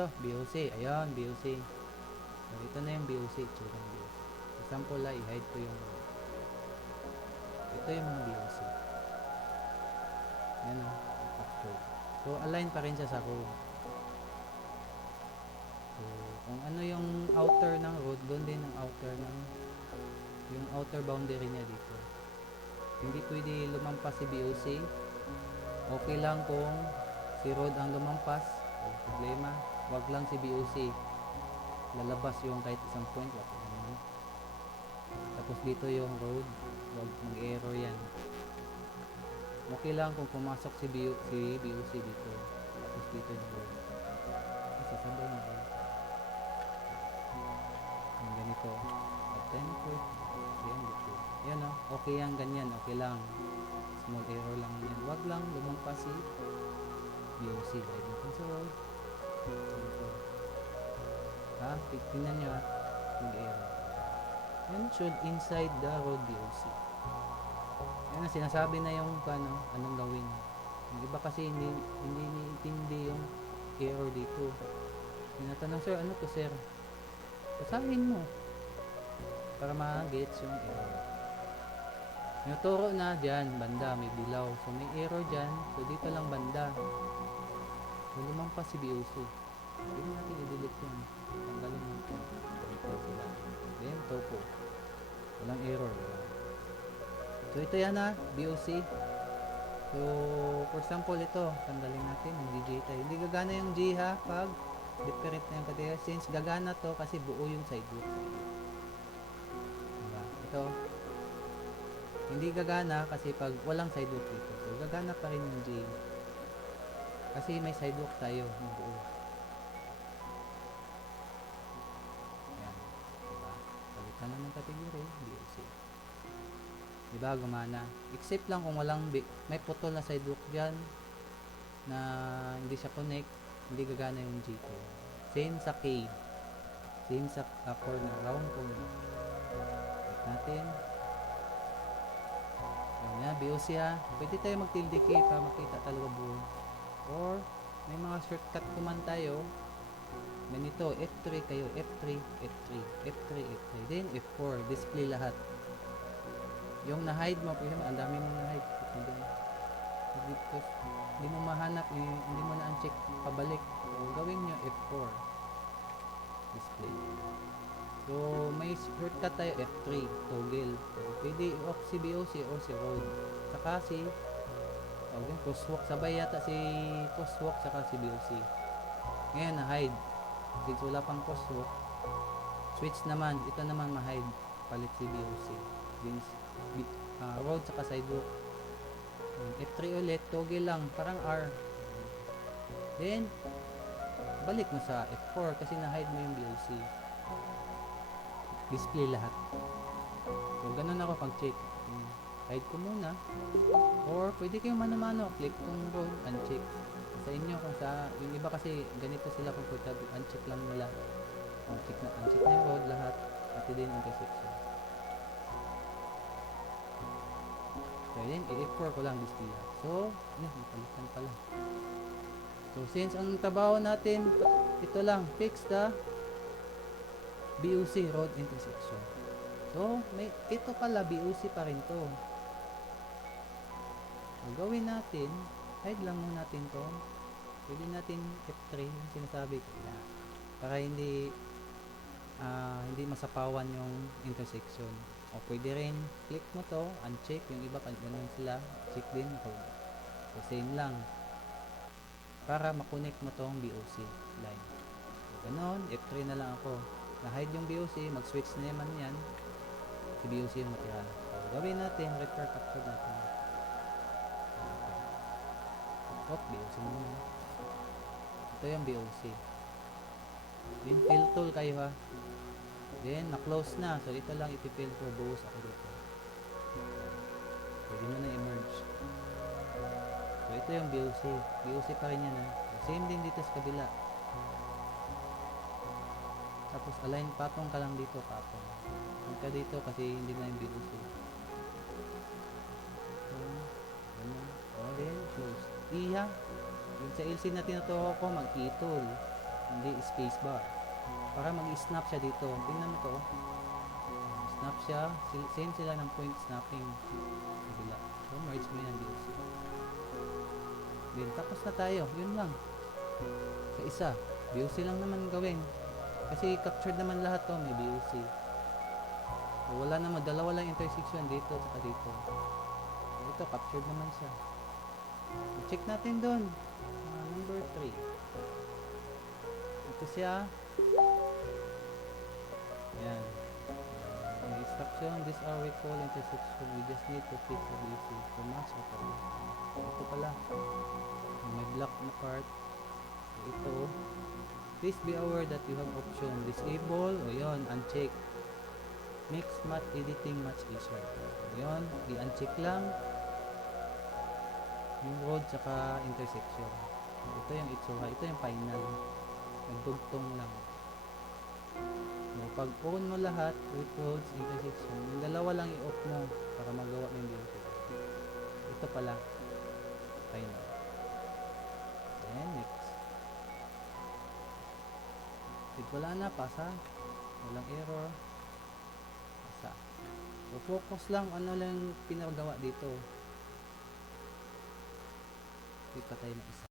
ito, BOC. Ayan, BOC. So, ito na yung BOC. Tsura ng BOC. Example lang, i-hide ko yung road. Ito yung mga BOC. Yan o, upload. So, align pa rin siya sa road. So, kung ano yung outer ng road, doon din ang outer ng yung outer boundary niya dito. Hindi pwede lumampas si BOC. Okay lang kung si road ang lumampas, walang problema. Wag lang si BOC lalabas yung kahit isang point. Tapos dito yung road, wag mag-error yan. Okay lang kung pumasok si BOC dito. Tapos dito yung road. Sasabay na road. Yung ganito. At 10 point. Yan dito. Yan o. Okay yan ganyan. Okay lang. Small error lang yan. Wag lang lumampas si BOC. Dahil dito sa road. Dito. Ha? Tingnan nyo ha. Mag-error. Yan should inside the road BOC. Yan ang sinasabi na yung anong gawin. Yung iba kasi hindi niintindi yung error dito. Tinatanong, sir, ano to sir? Basahin mo para ma-gets yung error. Tinuturo na dyan, banda, may dilaw. So may error dyan, so dito lang banda. So lumampas si BOC. Hindi natin i-delete yan. Tanggalin natin. Dito sila. Then, topo. Walang error. So ito yan ha, BOC. So for example ito, tanggalin natin yung GJ tayo. Hindi gagana yung G ha pag different na yung kategory. Since gagana to kasi buo yung sidewalk. Diba? Ito. Hindi gagana kasi pag walang sidewalk dito. So gagana pa rin yung G. Kasi may sidewalk tayo ng buo. Ayan. Diba? Palitan na ng category, BOC. Diba, gumana. Except lang kung walang may putol na sidewalk dyan na hindi siya connect, hindi gagana yung G2. Same sa K. Same sa corner, round corner. Click natin. Ayan na, BOC ha. Pwede tayo mag-tilde K para makita talaga buo. Or, may mga shortcut command tayo. Ganito, F3 kayo, F3, F3, F3, F3. Then, F4, display lahat. Yung na-hide mo, kasi ang dami mong na-hide. Hindi mo mahanap, hindi mo na-uncheck pabalik. So, gawin nyo F4. Display. So, may shortcut tayo F3, toggle. So, pwede off si BOC o si road. Saka si crosswalk. Sabay yata si crosswalk saka si BOC. Ngayon, na-hide. Since wala pang crosswalk, switch naman. Ito naman ma-hide. Palit si BOC. Road saka sidewalk. F3 ulit, toggle lang, parang R. Then balik mo sa F4 kasi na-hide mo yung BOC. Display lahat. So ganun ako pag check. Hide ko muna. Or pwede kayong mano-mano, click tong road, uncheck. Sa inyo kung sa yung iba kasi ganito sila comfortable, uncheck lang nila. Uncheck na yung road lahat, pati din intersection. So, yan, i-F4 ko lang display. So, yan, napalitan pala. So, since ang trabaho natin, ito lang, fix the BOC road intersection. So, ito pala, BOC pa rin to. So, gawin natin, hide lang muna natin to. Pwede natin F3, yung sinasabi ko na, para hindi masapawan yung intersection. O pwede rin click mo to, uncheck, yung iba ganun sila, check din road. So same lang para makonect mo tong BOC line. So, ganun, F3 na lang ako. Na-hide yung BOC, mag-switch na naman yan. Si BOC yung matira. So gawin natin, repair capture natin. BOC muna. Ito yung BOC. Then fill tool kayo ha. Then, na-close na. So, ito lang ipipill for buhos ako dito. Pwede mo na i-merge. So, ito yung BOC. BOC pa rin yan ha. Same din dito sa kabila. Tapos, align patong ka lang dito. Patong. Huwag ka dito kasi hindi na yung BOC. So, ganun. O, then, close. E ha. Yung sa LC na tinuturo ko, mag-E tool. hindi spacebar. Para mag-snap siya dito. Tingnan mo to. Snap siya. Same sila ng point snapping. Kabila. So, merge mo yan VLC. Then, tapos na tayo. Yun lang. Sa isa. VOC lang naman gawin. Kasi captured naman lahat to. May VOC. So, wala naman. Dalawa lang intersection dito at dito. Ito, captured naman siya. Check natin doon. Number 3. Ito siya. Ayan. May instruction. These are we call intersection. We just need to fit the VOC to match or to. Ito pala. May block na part. Ito. Please be aware that you have option disable o yun, uncheck. Makes math editing much easier. Yun, i-uncheck lang yung road tsaka intersection. Ito yung itsura, ito yung final. Nagdugtong lang. So, pag on mo lahat, with roads, intersection, yung dalawa lang i-off mo para magawa mo yung beauty. Ito pala, final. Then next. Wala na, pasa. Walang error. Pasa. So, focus lang ano lang pinagawa dito. Kita tayo ng isa.